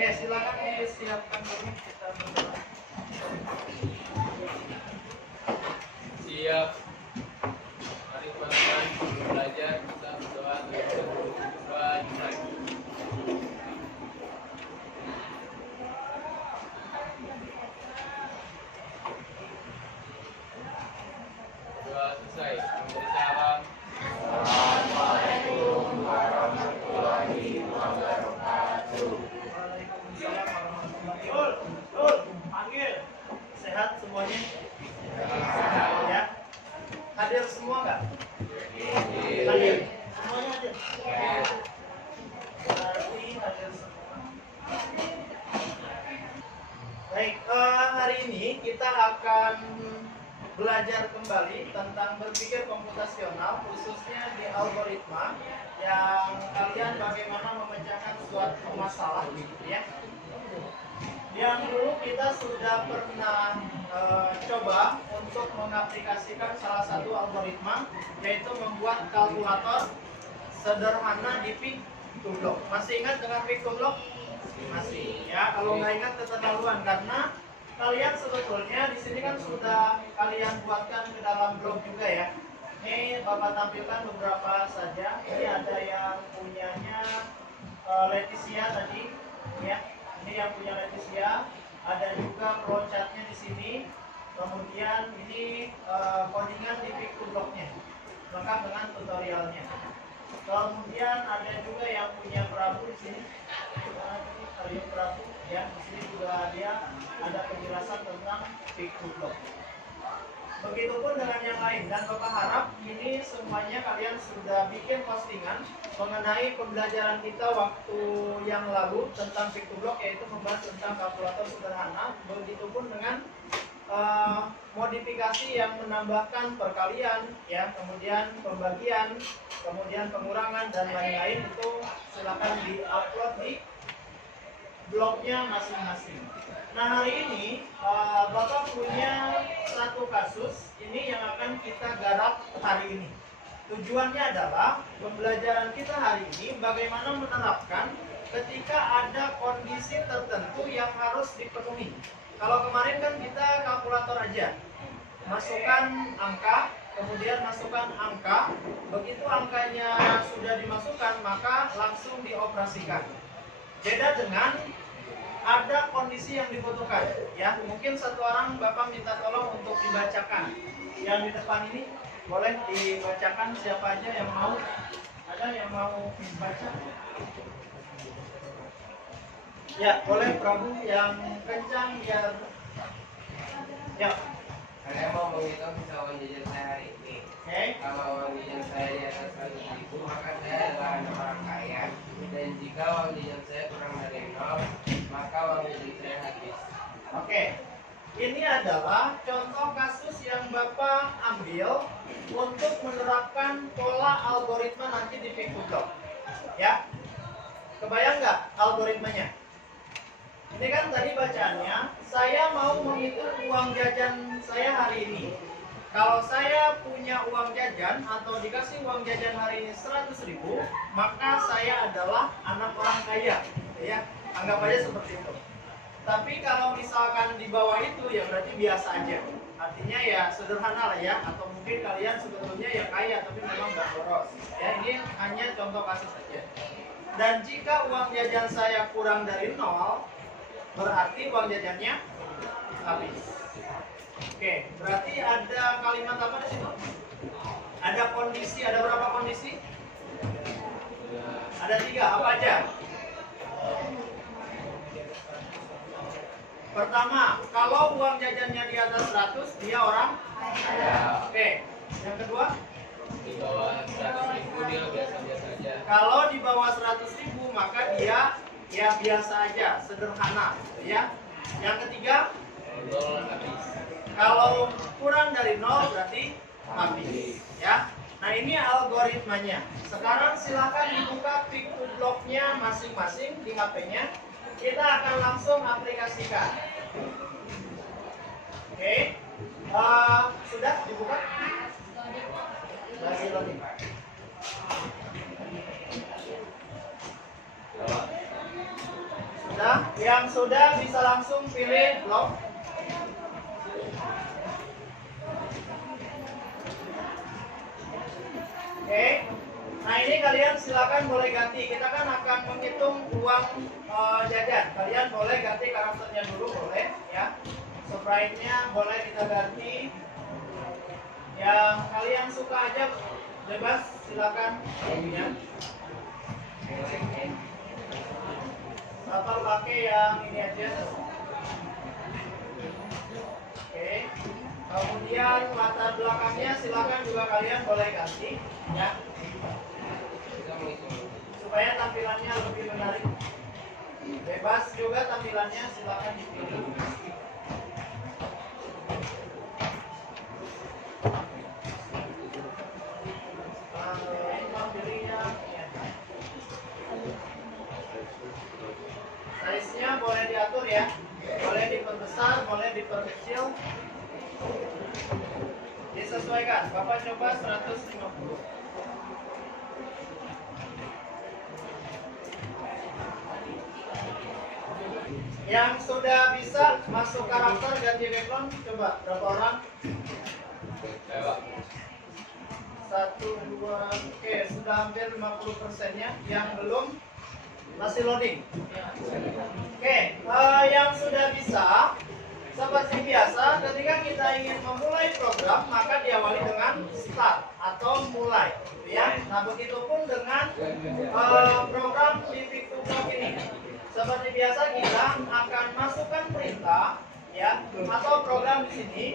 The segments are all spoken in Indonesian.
Oke, silakan disiapkan dulu kita berdoa. Siap. Mari teman-teman belajar kita berdoa dimulai. Doa selesai. Memberi salam. Assalamualaikum warahmatullahi wabarakatuh. Waalaikumsalam warahmatullahi wabarakatuh. Panggil. Sehat semuanya? Ya. Hadir semua nggak? Hadir. Semuanya hadir. Berarti hadir semua. Baik, hari ini kita akan belajar kembali tentang berpikir komputasional, khususnya di algoritma, yang kalian bagaimana memecahkan suatu masalah, ya. Yang dulu kita sudah pernah coba untuk mengaplikasikan salah satu algoritma, yaitu membuat kalkulator sederhana di Pic2Block. Masih ingat dengan Pic2Block? Masih, ya. Kalau nggak ingat keterlaluan, karena kalian sebetulnya di sini kan sudah kalian buatkan ke dalam blog juga, ya. Ini Bapak tampilkan beberapa saja. Ini ada yang punyanya Leticia tadi, ya. Ini yang punya Leticia. Ada juga flowchartnya di sini. Kemudian ini codingan di Pic2Block-nya, lengkap dengan tutorialnya. Kemudian ada juga yang punya Prabu di sini. Aryo Prabu, ya. Di sini juga dia ada penjelasan tentang Pic2Block. Begitupun dengan yang lain, dan Bapak harap ini semuanya kalian sudah bikin postingan mengenai pembelajaran kita waktu yang lalu tentang Pic2Block, yaitu membahas tentang kalkulator sederhana. Begitupun dengan modifikasi yang menambahkan perkalian, ya, kemudian pembagian, kemudian pengurangan dan lain-lain. Itu silakan di-upload di blognya masing-masing. Nah, hari ini Bapak punya satu kasus ini yang akan kita garap hari ini. Tujuannya adalah pembelajaran kita hari ini bagaimana menerapkan ketika ada kondisi tertentu yang harus dipenuhi. Kalau kemarin kan kita kalkulator aja, masukkan angka, kemudian masukkan angka, begitu angkanya sudah dimasukkan maka langsung dioperasikan. Beda dengan ada kondisi yang dibutuhkan, ya. Mungkin satu orang Bapak minta tolong untuk dibacakan. Yang di depan ini boleh dibacakan, siapa aja yang mau? Ada yang mau dibaca? Ya, boleh Prabu yang kencang biar. Ya. Saya mau menghitung sisa uang jajan saya hari ini. Oke. Kalau uang jajan saya di atas 100.000, maka saya adalah anak orang kaya. Dan jika uang jajan saya kurang dari 0, maka uang jajan saya habis. Oke. Ini adalah contoh kasus yang Bapak ambil untuk menerapkan pola algoritma nanti di Pic2Block. Ya. Kebayang nggak algoritmanya? Ini kan tadi bacaannya, saya mau menghitung uang jajan saya hari ini. Kalau saya punya uang jajan atau dikasih uang jajan hari ini 100.000, maka saya adalah anak orang kaya, ya. Anggap aja seperti itu. Tapi kalau misalkan di bawah itu ya berarti biasa aja. Artinya ya sederhana lah, ya. Atau mungkin kalian sebetulnya ya kaya tapi memang nggak boros. Ya, ini hanya contoh kasus saja. Dan jika uang jajan saya kurang dari 0, berarti uang jajannya habis. Oke, berarti ada kalimat apa di situ? Ada kondisi, ada berapa kondisi? Ada 3, apa aja? Pertama, kalau uang jajannya di atas 100, dia orang kaya. Oke, yang kedua? Di bawah 100.000 dia biasa-biasa aja. Kalau di bawah 100.000 maka dia ya biasa aja, sederhana, ya. Yang ketiga, 0 habis. kalau kurang dari 0 berarti habis, ya. Nah, ini algoritmanya. Sekarang silakan dibuka Pic2Block-nya masing-masing di HP-nya. Kita akan langsung aplikasikan. Oke. Sudah dibuka? Masih lagi. Sudah? Yang sudah bisa langsung pilih blok. Oke. Nah ini kalian silakan boleh ganti. Kita kan akan menghitung uang jajan. Kalian boleh ganti karakternya dulu, boleh ya. Sprite-nya boleh kita ganti. Yang kalian suka aja bebas, silakan. Ya. Atau pakai yang ini aja. Oke. Kemudian latar belakangnya silakan juga kalian boleh ganti, ya. Supaya tampilannya lebih menarik. Bebas juga tampilannya, silakan dipilih. Size-nya boleh diatur ya, boleh diperbesar, boleh diperkecil, disesuaikan. Bapak coba 150. Yang sudah bisa masuk karakter ganti background, coba berapa orang? 1, 2, oke, sudah hampir 50%-nya. Yang belum masih loading. Oke, yang sudah bisa, seperti biasa, ketika kita ingin memulai program, maka diawali dengan start atau mulai, ya. Nah, begitupun dengan program di PictoBlock ini. Seperti biasa, kita akan masukkan perintah, ya, atau program di sini.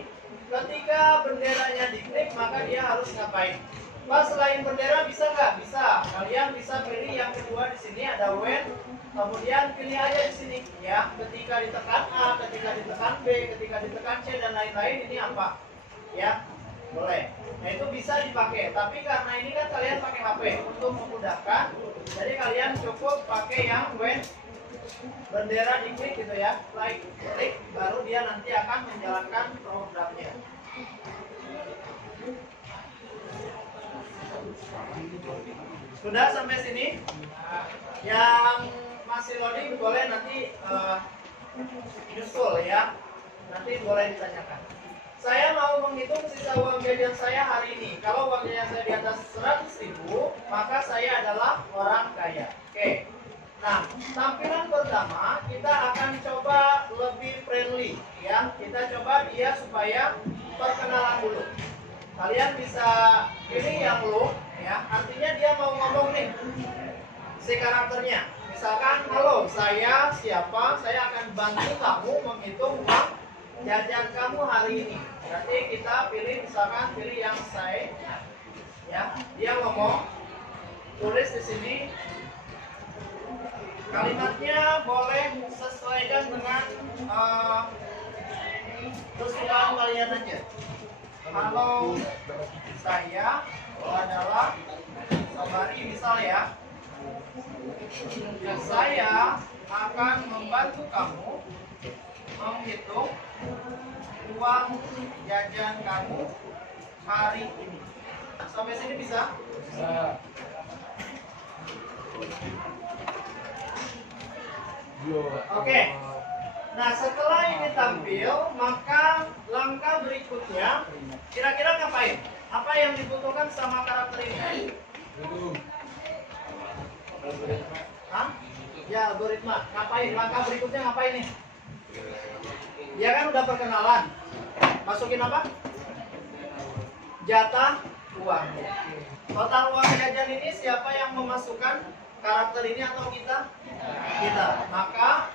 Ketika benderanya diklik, maka dia harus ngapain? Pak, selain bendera bisa nggak? Bisa. Kalian bisa pilih yang kedua di sini ada when. Kemudian pilih aja di sini, ya. Ketika ditekan A, ketika ditekan B, ketika ditekan C dan lain-lain, ini apa? Ya, boleh. Nah itu bisa dipakai. Tapi karena ini kan kalian pakai HP untuk memudahkan, jadi kalian cukup pakai yang when bendera diklik gitu ya, like klik, baru dia nanti akan menjalankan programnya. Sudah sampai sini? Yang masih loading boleh nanti nyusul ya. Nanti boleh ditanyakan. Saya mau menghitung sisa uang jajan saya hari ini. Kalau uang jajan saya di atas 100.000, maka saya adalah orang kaya. Oke. Nah, tampilan pertama kita akan coba lebih friendly ya. Kita coba dia supaya perkenalan dulu. Kalian bisa pilih yang low ya. Artinya dia mau ngomong nih si karakternya. Misalkan, halo, saya siapa? Saya akan bantu kamu menghitung uang jajan kamu hari ini. Berarti kita pilih, misalkan pilih yang saya ya. Dia ngomong, tulis di sini. Kalimatnya boleh sesuaikan dengan kesukaan kalian aja. Halo, saya adalah Sobari misal ya. Saya akan membantu kamu menghitung uang jajan kamu hari ini. Sampai sini bisa? Bisa. Oke. Nah, setelah ini tampil, maka langkah berikutnya kira-kira ngapain? Apa yang dibutuhkan sama karakter ini? Hah? Ya, algoritma. Ngapain? Langkah berikutnya ngapain nih? Dia kan udah perkenalan. Masukin apa? Jatah uang. Total uang jajan ini siapa yang memasukkan karakter ini atau kita? Kita. Maka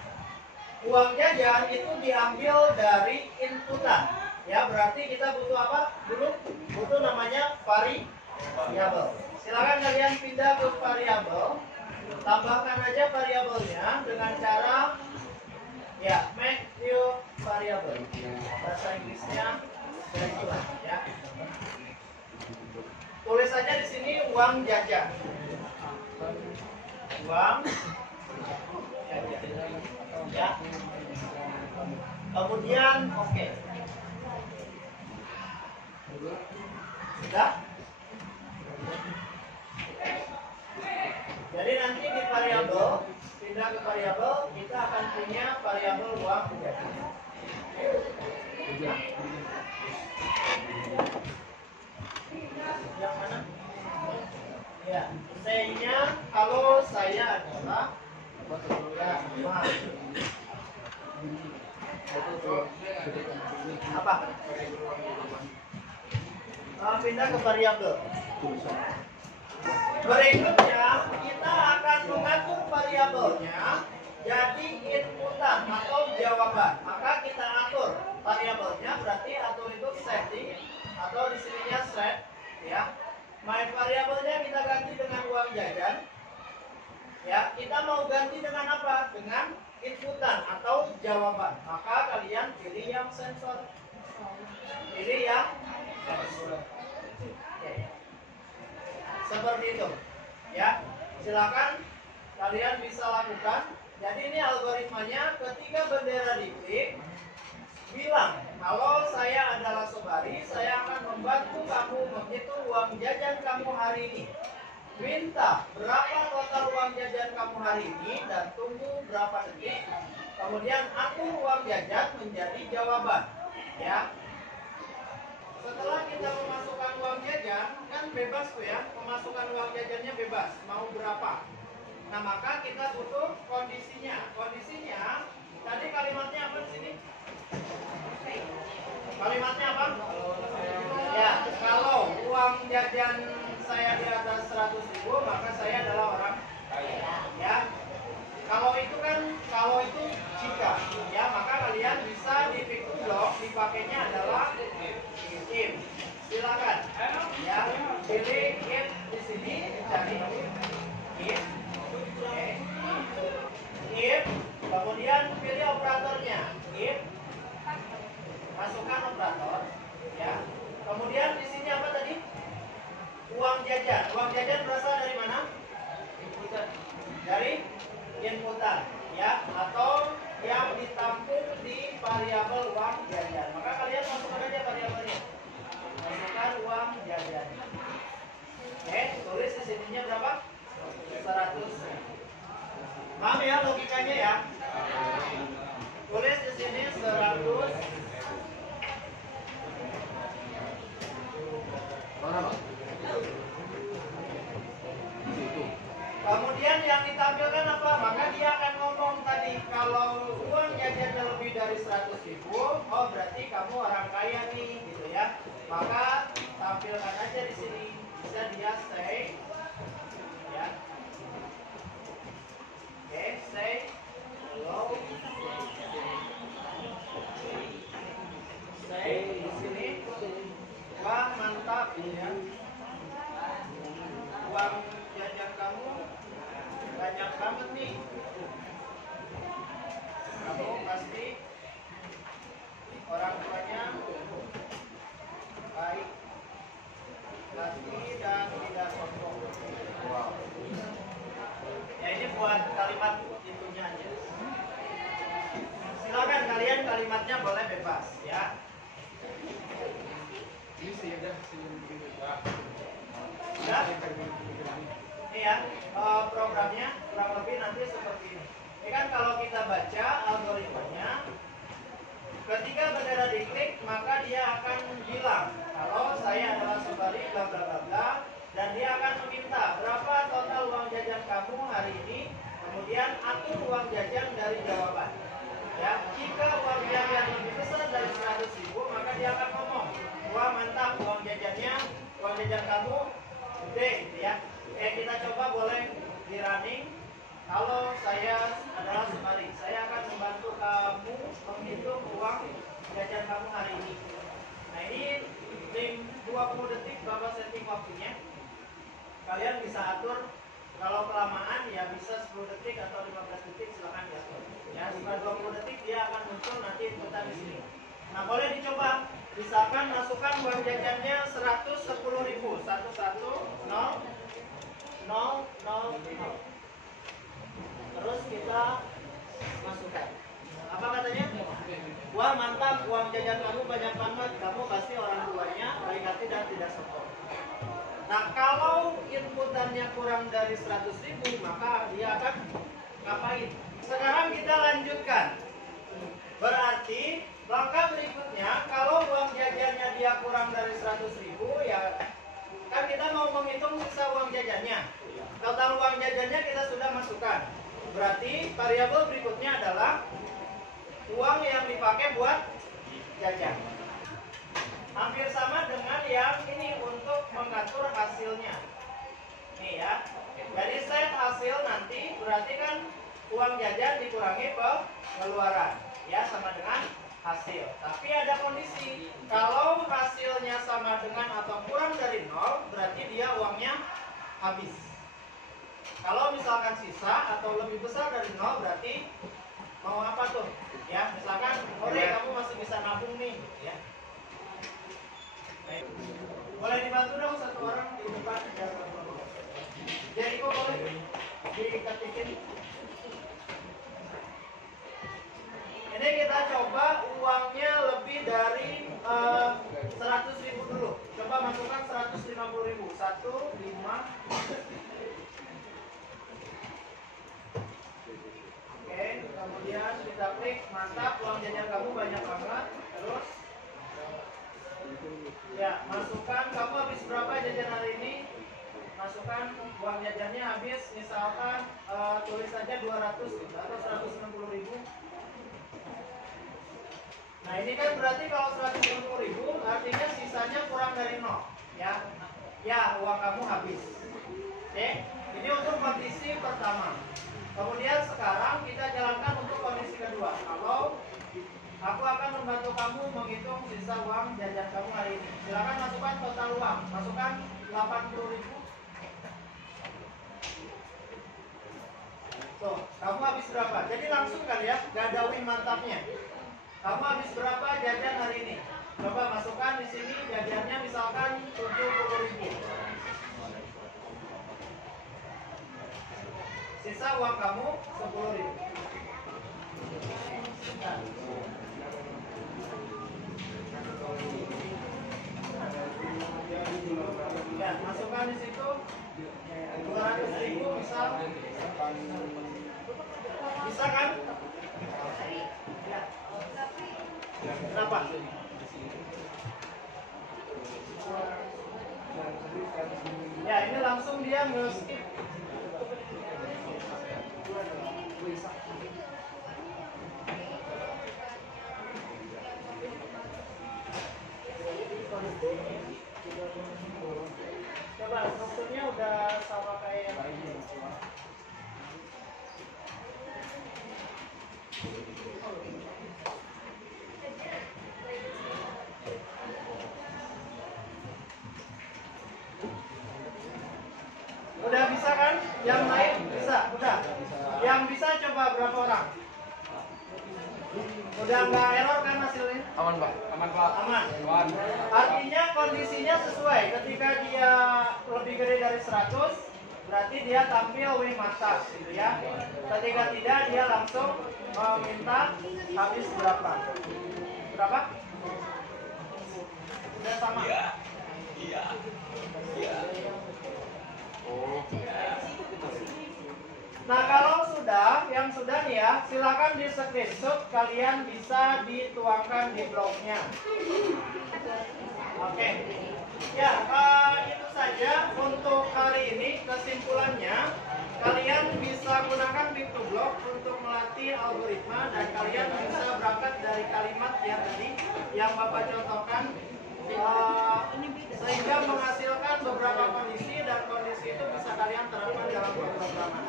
uang jajan itu diambil dari inputan. Ya, berarti kita butuh apa? Dulu butuh namanya variabel. Silakan kalian pindah ke variabel. Tambahkan aja variabelnya dengan cara ya make new variable. Bahasa Inggrisnya regular ya. Tulis aja di sini uang jajan. Uang jajan. Ya. Kemudian oke. Sudah? Jadi nanti di variabel pindah ke variabel, kita akan punya variabel uang jajan. Yang mana? Ya, C-nya kalau saya adalah apa? Pindah ke variabel. Berikutnya kita akan mengatur variabelnya jadi inputan atau jawaban. Maka kita atur variabelnya, berarti atur itu setting atau di sininya set, ya. Main variabelnya kita ganti dengan uang jajan. Ya, kita mau ganti dengan apa? Dengan inputan atau jawaban. Maka kalian pilih yang sensor. Pilih yang sensor. Oke. Seperti itu. Ya. Silakan kalian bisa lakukan. Jadi ini algoritmanya, ketika bendera diklik, bilang kalau saya adalah Sobari, saya akan membantu kamu menghitung uang jajan kamu hari ini. Minta berapa total uang jajan kamu hari ini dan tunggu berapa detik. Kemudian atur uang jajan menjadi jawaban. Ya. Setelah kita memasukkan uang jajan, kan bebas tuh ya, pemasukan uang jajannya bebas, mau berapa. Nah, maka kita butuh kondisinya. Kondisinya, tadi kalimatnya apa di sini? Kalimatnya apa? Ya, kalau uang jajan saya di atas 100.000, maka saya adalah orang kaya. Ya. Kalau itu jika, ya, maka kalian bisa di Victor Block dipakainya adalah if. Silakan. Ya, pilih if di sini, cari if. Oke. If, kemudian pilih operatornya. If, masukkan operator, ya. Kemudian di sini apa tadi? Uang jajan. Uang jajan berasal dari mana? Inputan. Dari inputan, ya, atau yang ditampung di variabel uang jajan. Maka kalian masukkan aja variabelnya. Masukkan uang jajan. Oke, tulis di sininya berapa? 100. Paham ya logikanya ya? Tulis di sini 100. Kemudian yang ditampilkan apa? Maka dia akan ngomong tadi, kalau uang jajannya lebih dari 100.000, oh berarti kamu orang kaya nih, gitu ya. Maka tampilkan aja di sini, bisa dia say, ya. Oke, say hello. Say di sini, wah mantap, ya. Uang jajan kamu banyak banget nih. Kamu pasti orang tuanya baik hati dan tidak sombong. Wow. Ya, ini buat kalimat itunya aja. Silakan kalian kalimatnya boleh bebas, ya. Ini sih ada Ya. Ini ya, programnya kurang lebih nanti seperti ini. Ini kan kalau kita baca algoritmanya, ketika bendera diklik maka dia akan bilang kalau saya adalah Sobari bla bla bla bla, dan dia akan meminta berapa total uang jajan kamu hari ini, kemudian atur uang jajan dari jawaban. Ya, jika uang jajan lebih besar dari 100.000, maka dia akan ngomong, wah mantap, uang jajan kamu gede, gitu ya. Kita coba boleh di running. Kalau saya adalah Sobari, saya akan membantu kamu menghitung uang jajan kamu hari ini. Nah, ini 20 detik Bapak setting waktunya. Kalian bisa atur, kalau kelamaan ya bisa 10 detik atau 15 detik, silahkan diatur. Ya, setelah 20 detik dia akan muncul nanti inputan di sini. Nah, boleh dicoba. Misalkan masukkan uang jajannya 110.000, 110.000. Terus kita masukkan. Apa katanya? Wah mantap, uang jajan kamu banyak banget. Kamu pasti orang tuanya baik hati dan tidak sombong. Nah, kalau inputannya kurang dari 100.000, maka dia akan ngapain? Sekarang kita lanjutkan. Berarti langkah berikutnya, kalau uang jajannya dia kurang dari 100.000, ya kan kita mau menghitung sisa uang jajannya. Total uang jajannya kita sudah masukkan. Berarti variabel berikutnya adalah uang yang dipakai buat jajan. Hampir sama dengan yang ini untuk mengatur hasilnya. Nih ya. Jadi set hasil nanti berarti kan uang jajan dikurangi pengeluaran. Ya, sama dengan hasil. Tapi ada kondisi. Kalau hasilnya sama dengan atau kurang dari 0, berarti dia uangnya habis. Kalau misalkan sisa atau lebih besar dari 0, berarti mau apa tuh? Ya, misalkan, kamu masih bisa nabung nih, ya. Boleh dibantu dong satu orang di depan. Jadi kok boleh diketikin. Ini kita coba uangnya lebih dari 100.000 dulu. Coba masukkan 150.000. 1, 5. Oke, kemudian kita klik, mantap, uang jajan kamu banyak banget. Terus ya, masukkan kamu habis berapa jajan hari ini. Masukkan uang jajannya habis, misalkan tulis saja 200 gitu, atau 160.000. Nah ini kan berarti kalau 160.000 artinya sisanya kurang dari 0, ya. Ya, uang kamu habis. Oke, ini untuk kondisi pertama. Kemudian sekarang kita jalankan untuk kondisi kedua. Kalau aku akan membantu kamu menghitung sisa uang jajan kamu hari ini. Silakan masukkan total uang. Masukkan 80.000. Tuh, kamu habis berapa? Jadi langsung kan ya, gak ada win mantapnya. Kamu habis berapa jajan hari ini? Coba masukkan di sini jajannya misalkan 70.000. Sisa uang kamu 10.000. Ya, masukkan di situ 200.000 misal. Bisa kan? Kenapa? Ya, ini langsung dia nge-skip. Coba strukturnya udah sama kayak yang ini. Udah bisa kan? Yang lain bisa? Udah. Yang bisa coba berapa orang? Udah nggak error kan hasilnya? Aman Pak, aman Pak. Aman. Aman. Artinya kondisinya sesuai. Ketika dia lebih gede dari 100, berarti dia tampil win mantap, gitu ya. Ketika tidak, dia langsung meminta habis berapa? Berapa? Udah sama? Iya. Iya. Iya. Oh. Nah kalau sudah, yang sudah nih ya, silakan di screenshot, kalian bisa dituangkan di blognya. Oke. Ya, itu saja untuk hari ini. Kesimpulannya, kalian bisa gunakan Pick2Block untuk melatih algoritma dan kalian bisa berangkat dari kalimat yang tadi yang Bapak contohkan, sehingga menghasilkan beberapa kondisi dan kondisi itu bisa kalian terapkan dalam pemrograman.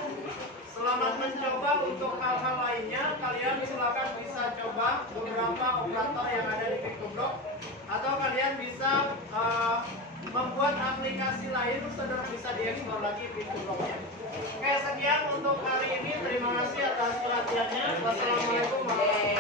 Selamat mencoba untuk hal-hal lainnya. Kalian silakan bisa coba beberapa operator yang ada di Pick2Block, atau kalian bisa membuat aplikasi lain, sudah bisa diekspor lagi Pick2Block-nya. Oke, sekian untuk hari ini. Terima kasih atas perhatiannya. Wassalamualaikum warahmatullahi wabarakatuh.